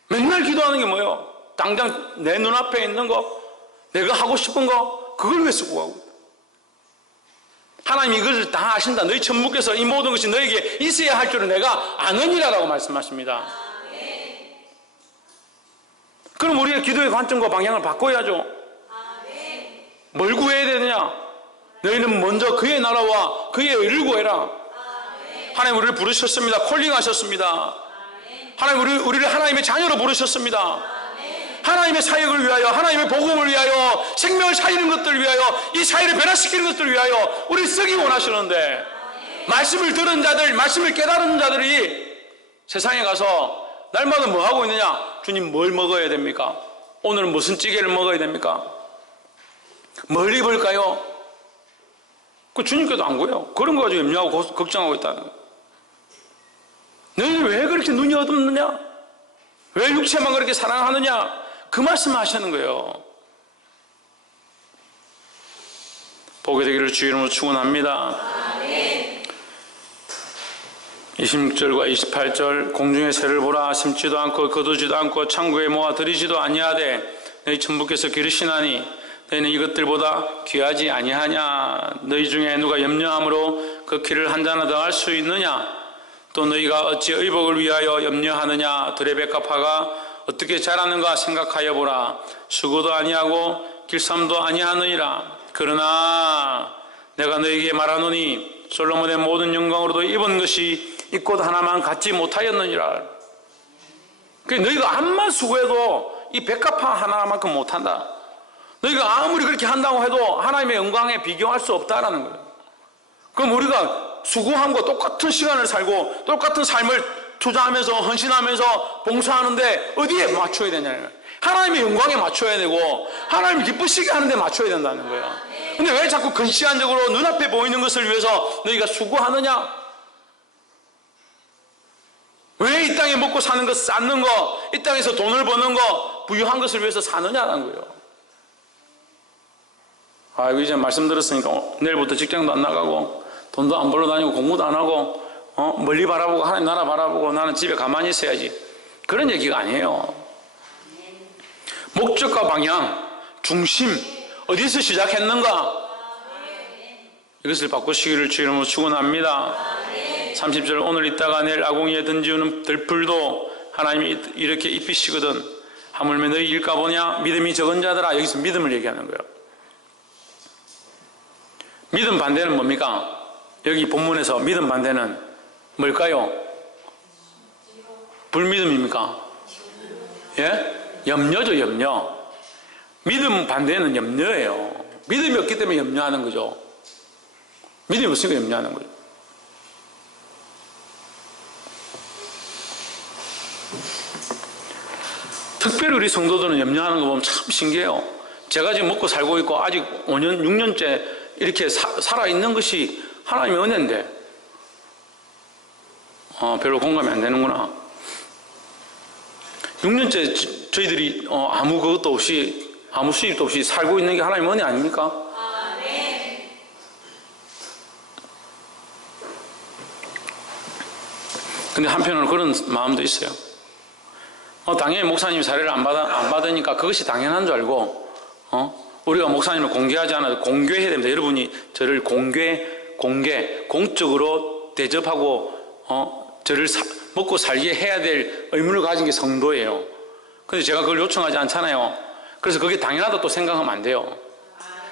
맨날 기도하는 게 뭐예요? 당장 내 눈앞에 있는 거, 내가 하고 싶은 거, 그걸 위해서 구하고 있다. 하나님 이것을 다 아신다. 너희 천부께서 이 모든 것이 너에게 있어야 할 줄을 내가 아느니라라고 말씀하십니다. 그럼 우리의 기도의 관점과 방향을 바꿔야죠. 뭘 구해야 되느냐? 너희는 먼저 그의 나라와 그의 의를 구해라. 하나님 우리를 부르셨습니다. 콜링하셨습니다. 하나님 우리를 하나님의 자녀로 부르셨습니다. 하나님의 사역을 위하여, 하나님의 복음을 위하여, 생명을 살리는 것들을 위하여, 이 사회를 변화시키는 것들을 위하여 우리를 쓰기 원하시는데 말씀을 들은 자들, 말씀을 깨달은 자들이 세상에 가서 날마다 뭐 하고 있느냐? 주님 뭘 먹어야 됩니까? 오늘은 무슨 찌개를 먹어야 됩니까? 뭘 입을까요? 그 주님께도 안 구해요. 그런 거 가지고 염려하고 걱정하고 있다는 거예요. 너희는 왜 그렇게 눈이 어둡느냐? 왜 육체만 그렇게 사랑하느냐? 그 말씀을 하시는 거예요. 보게 되기를 주 이름으로 축원합니다. 26절과 28절 공중의 새를 보라. 심지도 않고 거두지도 않고 창고에 모아 들이지도 아니하되 너희 천부께서 기르시나니 너희는 이것들보다 귀하지 아니하냐. 너희 중에 누가 염려함으로 그 키를 한 자나 더 할 수 있느냐. 또 너희가 어찌 의복을 위하여 염려하느냐. 들의 백합화가 어떻게 자라는가 생각하여 보라. 수고도 아니하고 길쌈도 아니하느니라. 그러나 내가 너희에게 말하노니 솔로몬의 모든 영광으로도 입은 것이 이 꽃 하나만 갖지 못하였느니라. 너희가 암만 수고해도 이 백합화 하나만큼 못한다. 너희가 아무리 그렇게 한다고 해도 하나님의 영광에 비교할 수 없다라는 거예요. 그럼 우리가 수고함과 똑같은 시간을 살고 똑같은 삶을 투자하면서 헌신하면서 봉사하는데 어디에 맞춰야 되냐는 거예요. 하나님의 영광에 맞춰야 되고 하나님이 기쁘시게 하는 데 맞춰야 된다는 거예요. 근데 왜 자꾸 근시안적으로 눈앞에 보이는 것을 위해서 너희가 수고하느냐? 왜 이 땅에 먹고 사는 것, 쌓는 거, 이 땅에서 돈을 버는 거, 부유한 것을 위해서 사느냐는 거예요. 아이고, 이제 말씀 들었으니까 내일부터 직장도 안 나가고 돈도 안 벌러 다니고 공부도 안 하고 멀리 바라보고 하나님 나라 바라보고 나는 집에 가만히 있어야지. 그런 얘기가 아니에요. 목적과 방향, 중심, 어디서 시작했는가? 이것을 바꾸시기를 주 이름으로 축원합니다. 30절 오늘 있다가 내일 아궁이에 던지우는 들풀도 하나님이 이렇게 입히시거든 하물며 너희 일까 보냐? 믿음이 적은 자들아. 여기서 믿음을 얘기하는 거예요. 믿음 반대는 뭡니까? 여기 본문에서 믿음 반대는 뭘까요? 불믿음입니까? 예? 염려죠, 염려. 믿음 반대는 염려예요. 믿음이 없기 때문에 염려하는 거죠. 믿음이 없으니까 염려하는 거죠. 특별히 우리 성도들은 염려하는 거 보면 참 신기해요. 제가 지금 먹고 살고 있고 아직 5년, 6년째 이렇게 살아있는 것이 하나님의 은혜인데 별로 공감이 안 되는구나. 6년째 저희들이 아무 그것도 없이 아무 수입도 없이 살고 있는 게 하나님의 은혜 아닙니까? 근데 한편으로 그런 마음도 있어요. 당연히 목사님이 사례를 안 받으니까 그것이 당연한 줄 알고 우리가 목사님을 공개하지 않아도 공개해야 됩니다. 여러분이 저를 공적으로 대접하고 저를 먹고 살게 해야 될 의무를 가진 게 성도예요. 근데 제가 그걸 요청하지 않잖아요. 그래서 그게 당연하다 또 생각하면 안 돼요.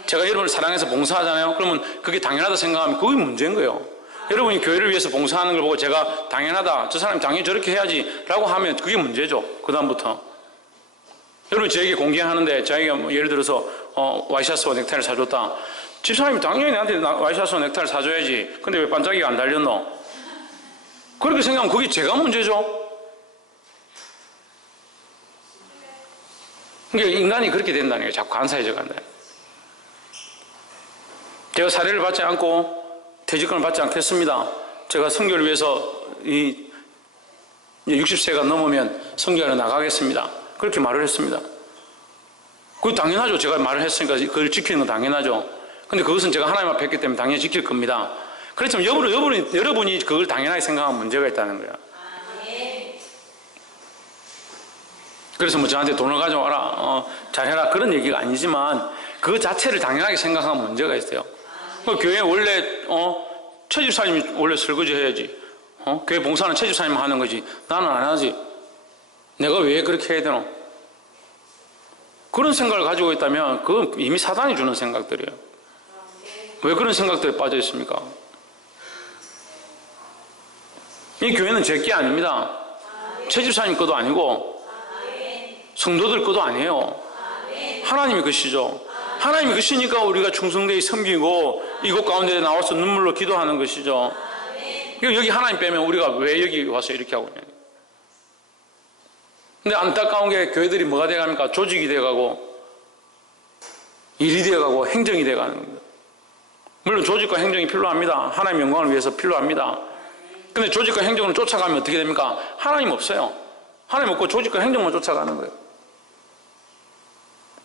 제가 여러분을 사랑해서 봉사하잖아요. 그러면 그게 당연하다 생각하면 그게 문제인 거예요. 여러분이 교회를 위해서 봉사하는 걸 보고 제가 당연하다, 저 사람이 당연히 저렇게 해야지 라고 하면 그게 문제죠. 그 다음부터 여러분이 저에게 공개하는데 자기가 예를 들어서 와이셔츠와 넥타이를 사줬다. 집사람이 당연히 나한테 와이셔츠와 넥타이를 사줘야지. 근데 왜 반짝이가 안 달렸노? 그렇게 생각하면 그게 제가 문제죠. 그러니까 인간이 그렇게 된다는 거예요. 자꾸 간사해져 간다. 제가 사례를 받지 않고 퇴직금을 받지 않겠습니다. 제가 선교를 위해서 60세가 넘으면 선교하러 나가겠습니다. 그렇게 말을 했습니다. 그거 당연하죠. 제가 말을 했으니까 그걸 지키는 건 당연하죠. 근데 그것은 제가 하나님 앞에 했기 때문에 당연히 지킬 겁니다. 그렇지만 여러분이 그걸 당연하게 생각하면 문제가 있다는 거야. 그래서 뭐 저한테 돈을 가져와라, 잘해라 그런 얘기가 아니지만 그 자체를 당연하게 생각하면 문제가 있어요. 교회 원래 최집사님이 원래 설거지 해야지. 교회 봉사는 최집사님이 하는 거지. 나는 안 하지. 내가 왜 그렇게 해야 되노? 그런 생각을 가지고 있다면 그건 이미 사단이 주는 생각들이에요. 왜 그런 생각들에 빠져 있습니까? 이 교회는 제 게 아닙니다. 최집사님 것도 아니고 성도들 것도 아니에요. 하나님의 것이죠. 하나님의 것이니까 우리가 충성되게 섬기고 이곳 가운데 나와서 눈물로 기도하는 것이죠. 여기 하나님 빼면 우리가 왜 여기 와서 이렇게 하고 있냐. 근데 안타까운 게 교회들이 뭐가 돼갑니까? 조직이 돼가고 일이 돼가고 행정이 돼가는 겁니다. 물론 조직과 행정이 필요합니다. 하나님의 영광을 위해서 필요합니다. 근데 조직과 행정을 쫓아가면 어떻게 됩니까? 하나님 없어요. 하나님 없고 조직과 행정만 쫓아가는 거예요.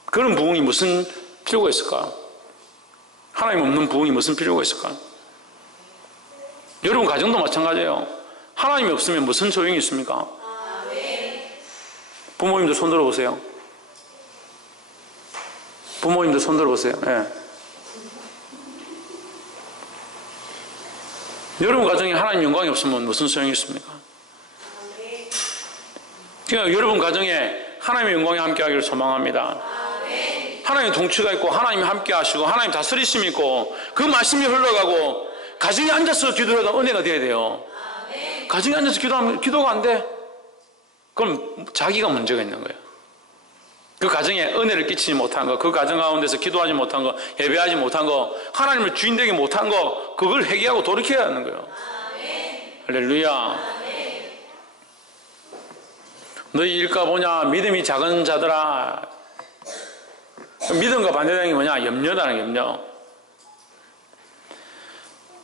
그런 부흥이 무슨 필요가 있을까? 하나님 없는 부흥이 무슨 필요가 있을까요? 여러분 가정도 마찬가지예요. 하나님이 없으면 무슨 소용이 있습니까? 부모님들 손 들어보세요. 부모님들 손 들어보세요. 예. 여러분 가정에 하나님 영광이 없으면 무슨 소용이 있습니까? 그러니까 여러분 가정에 하나님의 영광이 함께하기를 소망합니다. 하나님 동치가 있고 하나님이 함께하시고 하나님 다스리심이 있고 그 말씀이 흘러가고 가정에 앉아서 기도해도 은혜가 돼야 돼요. 가정에 앉아서 기도하면 기도가 안 돼? 그럼 자기가 문제가 있는 거예요. 그 가정에 은혜를 끼치지 못한 거, 그 가정 가운데서 기도하지 못한 거, 예배하지 못한 거, 하나님을 주인 되게 못한 거, 그걸 회개하고 돌이켜야 하는 거예요. 할렐루야. 너희 일가 보냐 믿음이 작은 자들아. 믿음과 반대되는 게 뭐냐? 염려라는 염려.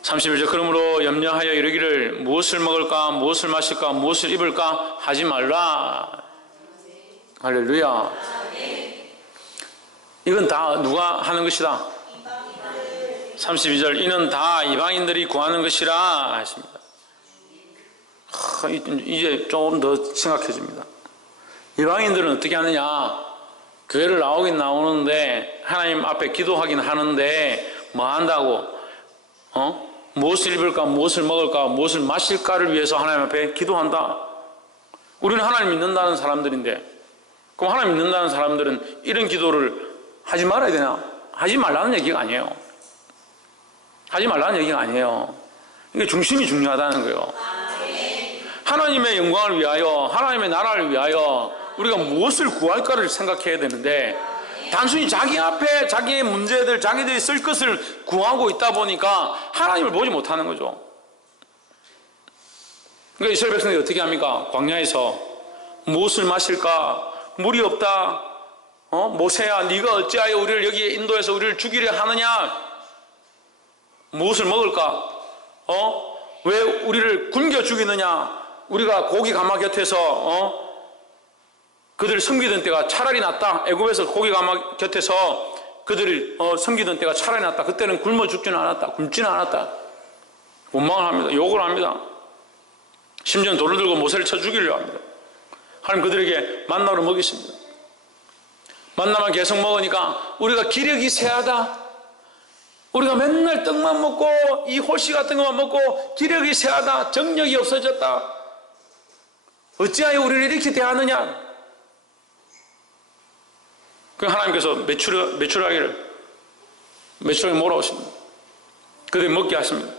31절 그러므로 염려하여 이르기를 무엇을 먹을까 무엇을 마실까 무엇을 입을까 하지 말라. 할렐루야. 이건 다 누가 하는 것이다? 32절 이는 다 이방인들이 구하는 것이라 했습니다. 이제 조금 더 심각해집니다. 이방인들은 어떻게 하느냐? 교회를 나오긴 나오는데 하나님 앞에 기도하긴 하는데 뭐 한다고? 무엇을 입을까 무엇을 먹을까 무엇을 마실까를 위해서 하나님 앞에 기도한다. 우리는 하나님 믿는다는 사람들인데 그럼 하나님 믿는다는 사람들은 이런 기도를 하지 말아야 되나? 하지 말라는 얘기가 아니에요. 하지 말라는 얘기가 아니에요. 이게 중심이 중요하다는 거예요. 하나님의 영광을 위하여 하나님의 나라를 위하여 우리가 무엇을 구할까를 생각해야 되는데 단순히 자기 앞에 자기의 문제들 자기들이 쓸 것을 구하고 있다 보니까 하나님을 보지 못하는 거죠. 그러니까 이스라엘 백성들이 어떻게 합니까? 광야에서 무엇을 마실까? 물이 없다. 모세야 네가 어찌하여 우리를 여기에 인도해서 우리를 죽이려 하느냐? 무엇을 먹을까? 왜 우리를 굶겨 죽이느냐? 우리가 고기 가마 곁에서 그들을 섬기던 때가 차라리 낫다. 애굽에서 고기 가마 곁에서 그들을 섬기던 때가 차라리 낫다. 그때는 굶어 죽지는 않았다. 굶지는 않았다. 원망을 합니다. 욕을 합니다. 심지어 돌을 들고 모세를 쳐 죽이려 합니다. 하나님 그들에게 만나로 먹이십니다. 만나만 계속 먹으니까 우리가 기력이 쇠하다. 우리가 맨날 떡만 먹고 이 호시 같은 것만 먹고 기력이 쇠하다. 정력이 없어졌다. 어찌하여 우리를 이렇게 대하느냐? 그 하나님께서 메추라기를 몰아오십니다. 그들이 먹게 하십니다.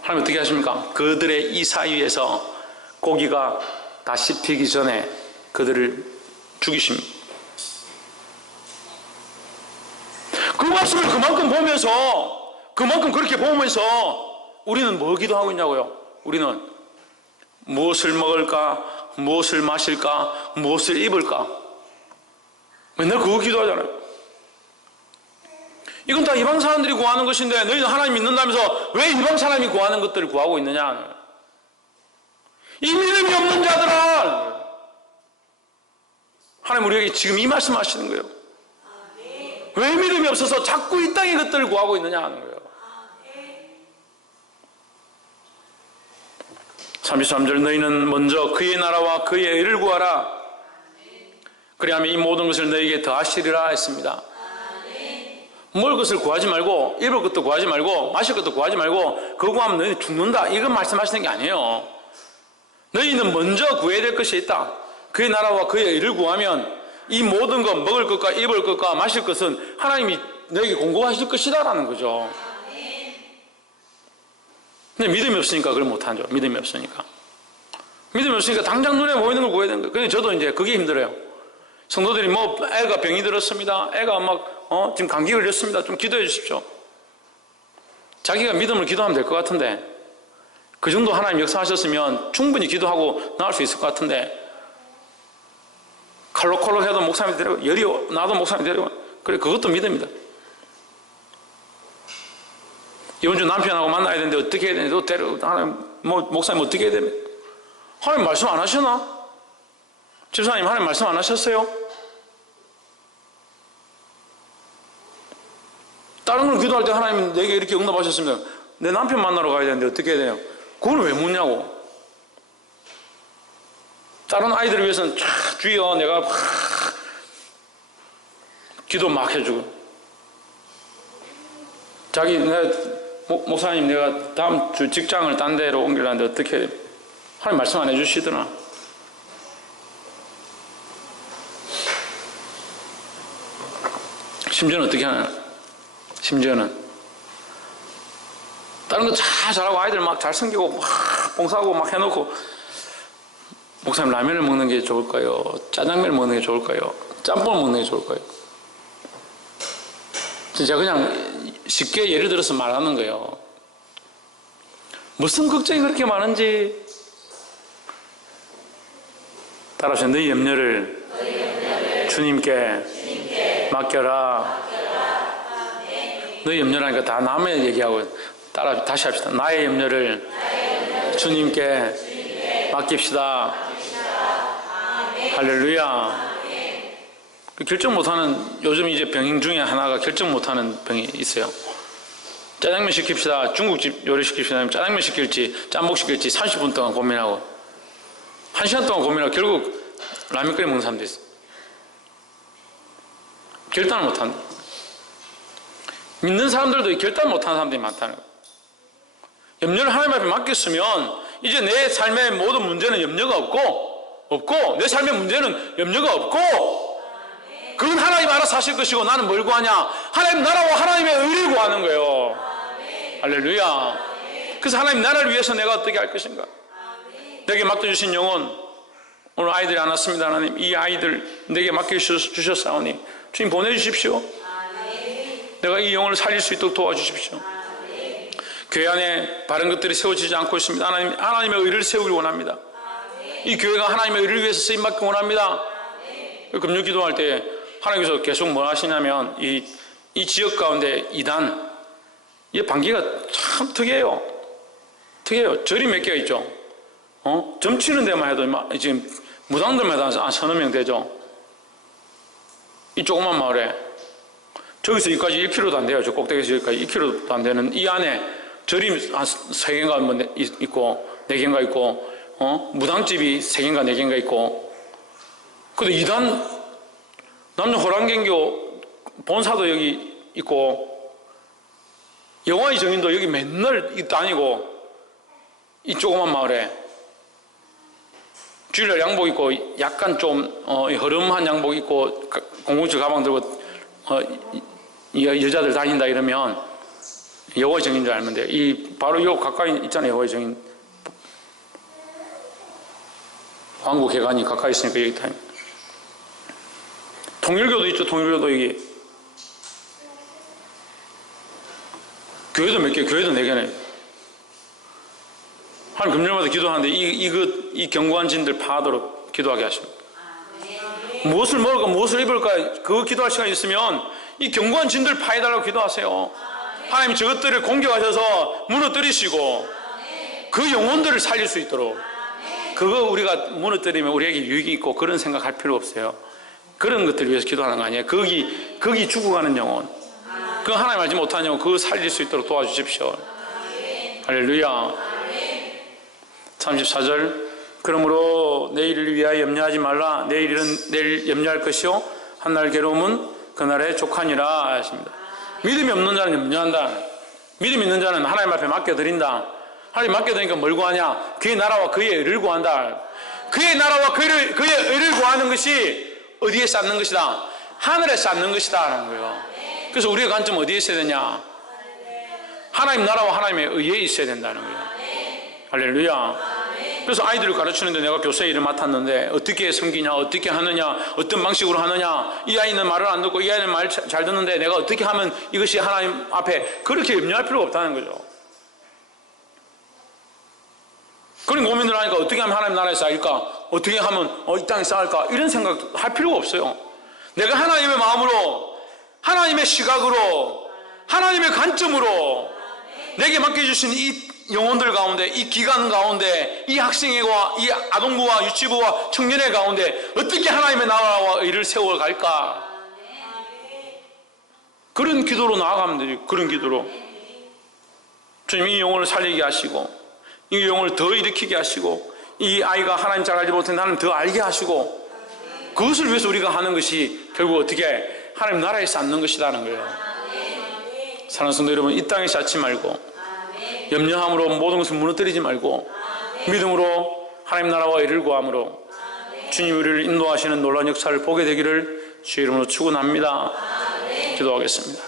하나님 어떻게 하십니까? 그들의 이 사이에서 고기가 다 씹히기 전에 그들을 죽이십니다. 그 말씀을 그만큼 보면서 그만큼 그렇게 보면서 우리는 뭐 기도하고 있냐고요? 우리는 무엇을 먹을까? 무엇을 마실까? 무엇을 입을까? 맨날 그거 기도하잖아요. 이건 다 이방 사람들이 구하는 것인데 너희는 하나님 믿는다면서 왜 이방 사람이 구하는 것들을 구하고 있느냐? 이 믿음이 없는 자들아! 하나님 우리에게 지금 이 말씀 하시는 거예요. 왜 믿음이 없어서 자꾸 이 땅의 것들을 구하고 있느냐 하는 거예요. 33절 너희는 먼저 그의 나라와 그의 의를 구하라. 그리하면 이 모든 것을 너희에게 더하시리라 했습니다. 먹을 것을 구하지 말고 입을 것도 구하지 말고 마실 것도 구하지 말고 그거 구하면 너희 죽는다. 이건 말씀하시는 게 아니에요. 너희는 먼저 구해야 될 것이 있다. 그의 나라와 그의 의를 구하면 이 모든 것 먹을 것과 입을 것과 마실 것은 하나님이 너에게 공급하실 것이다 라는 거죠. 근데 믿음이 없으니까 그걸 못하죠. 믿음이 없으니까 당장 눈에 보이는 걸 구해야 되는 거예요. 근데 저도 이제 그게 힘들어요. 성도들이 뭐 애가 병이 들었습니다. 애가 막 지금 감기 걸렸습니다. 좀 기도해 주십시오. 자기가 믿음을 기도하면 될 것 같은데 그 정도 하나님 역사하셨으면 충분히 기도하고 나을 수 있을 것 같은데 칼로콜로 해도 목사님 데리고 열이 나도 목사님 데리고 그래 그것도 믿음이다. 이번 주 남편하고 만나야 되는데 어떻게 해야 되는데 또 데리고 하나님 목사님 어떻게 해야 됩니까? 하나님 말씀 안 하셨나? 집사님 하나님 말씀 안 하셨어요? 오늘 기도할 때 하나님 내게 이렇게 응답하셨습니다. 내 남편 만나러 가야 되는데 어떻게 해야 돼요? 그걸 왜 묻냐고. 다른 아이들을 위해서는 쫙 주여 내가 막 기도 막 해주고, 자기 목사님 내가 다음 주 직장을 딴 데로 옮기려는데 어떻게 해야 돼요? 하나님 말씀 안 해주시더나. 심지어는 어떻게 하나? 심지어는 다른 거 다 잘하고 아이들 막 잘 섬기고 막 봉사하고 막 해놓고, 목사님 라면을 먹는 게 좋을까요? 짜장면을 먹는 게 좋을까요? 짬뽕을 먹는 게 좋을까요? 진짜 그냥 쉽게 예를 들어서 말하는 거예요. 무슨 걱정이 그렇게 많은지. 따라서 너희 염려를 주님께 맡겨라. 너희 염려라니까 다 남의 얘기하고, 따라 다시 합시다. 나의 염려를 주님께 맡깁시다. 할렐루야. 결정 못하는, 요즘 이제 병 중에 하나가 결정 못하는 병이 있어요. 짜장면 시킵시다. 중국집 요리 시킵시다. 짜장면 시킬지 짬뽕 시킬지 30분 동안 고민하고 1시간 동안 고민하고 결국 라면 끓여 먹는 사람도 있어요. 결단을 못한다. 믿는 사람들도 결단 못하는 사람들이 많다는 거예요. 염려를 하나님 앞에 맡겼으면 이제 내 삶의 모든 문제는 염려가 없고 내 삶의 문제는 염려가 없고, 그건 하나님 알아서 하실 것이고 나는 뭘 구하냐? 하나님 나라와 하나님의 의를 구하는 거예요. 할렐루야. 그래서 하나님 나라를 위해서 내가 어떻게 할 것인가? 내게 맡겨주신 영혼, 오늘 아이들이 안 왔습니다. 하나님 이 아이들 내게 맡겨주셨사오니 주님 보내주십시오. 내가 이 영혼을 살릴 수 있도록 도와주십시오. 교회 안에 바른 것들이 세워지지 않고 있습니다. 하나님의 의를 세우길 원합니다. 이 교회가 하나님의 의를 위해서 쓰임받기 원합니다. 금요 기도할 때 하나님께서 계속 뭐 하시냐면 이 지역 가운데 이단, 이 반기가 참 특이해요. 절이 몇 개가 있죠. 점치는 데만 해도 지금 무당들마다 한 서너 명 되죠. 이 조그만 마을에 저기서 여기까지 1km도 안 돼요. 저 꼭대기에서 여기까지 1km도 안 되는 이 안에 절이 한 3개인가 뭐 있고 4개인가 있고, 무당집이 3개인가 4개인가 있고, 근데 이단 남녀 호랑개교 본사도 여기 있고, 영화의 정인도 여기 맨날 다니고, 이 조그만 마을에 주일날 양복 입고 약간 좀 허름한 양복 입고 공공칠 가방 들고 여자들 다닌다 이러면 여호와의 정인 줄 알면 돼요. 이 바로 요 가까이 있잖아요. 여호와의 정인 한국회관이 가까이 있으니까 여기 다니. 통일교도 있죠. 통일교도 여기. 교회도 몇 개, 교회도 4개네. 한 금요일마다 기도하는데 이 견고한 진들 파하도록 기도하게 하십니다. 무엇을 먹을까, 무엇을 입을까, 그거 기도할 시간이 있으면 이 견고한 진들 파해달라고 기도하세요. 하나님 저것들을 공격하셔서 무너뜨리시고 그 영혼들을 살릴 수 있도록, 그거 우리가 무너뜨리면 우리에게 유익이 있고 그런 생각할 필요 없어요. 그런 것들을 위해서 기도하는 거 아니에요. 거기 죽어가는 영혼, 그 하나님 알지 못하는 영혼, 그거 살릴 수 있도록 도와주십시오. 할렐루야. 34절, 그러므로 내일을 위하여 염려하지 말라. 내일 염려할 것이요 한날 괴로움은 그날에 족하니라 하십니다. 믿음이 없는 자는 염려한다. 믿음 있는 자는 하나님 앞에 맡겨드린다. 하나님 맡겨드리니까 뭘 구하냐? 그의 나라와 그의 의를 구한다. 그의 나라와 그의 의를 구하는 것이 어디에 쌓는 것이다? 하늘에 쌓는 것이다 라는 거예요. 그래서 우리의 관점 어디에 있어야 되냐? 하나님 나라와 하나님의 의에 있어야 된다는 거예요. 할렐루야. 그래서 아이들을 가르치는데 내가 교사의 일을 맡았는데 어떻게 섬기냐, 어떻게 하느냐, 어떤 방식으로 하느냐, 이 아이는 말을 안 듣고 이 아이는 말 잘 듣는데 내가 어떻게 하면 이것이 하나님 앞에, 그렇게 염려할 필요가 없다는 거죠. 그런 고민을 하니까 어떻게 하면 하나님 나라에 쌓일까, 어떻게 하면 이 땅에 쌓을까, 이런 생각 할 필요가 없어요. 내가 하나님의 마음으로, 하나님의 시각으로, 하나님의 관점으로 내게 맡겨주신 이 영혼들 가운데, 이 기관 가운데, 이 학생회와 이 아동부와 유치부와 청년회 가운데 어떻게 하나님의 나라와 의를 세워갈까, 그런 기도로 나아가면 되죠. 그런 기도로. 주님 이 영혼을 살리게 하시고 이 영혼을 더 일으키게 하시고 이 아이가 하나님 잘 알지 못했는데 하나님 더 알게 하시고 그것을 위해서 우리가 하는 것이 결국 어떻게 하나님 나라에 쌓는 것이라는 거예요. 사랑하는 성도 여러분, 이 땅에 쌓지 말고 염려함으로 모든 것을 무너뜨리지 말고 믿음으로 하나님 나라와 이를 구함으로 주님 우리를 인도하시는 놀라운 역사를 보게 되기를 주의 이름으로 축원합니다. 기도하겠습니다.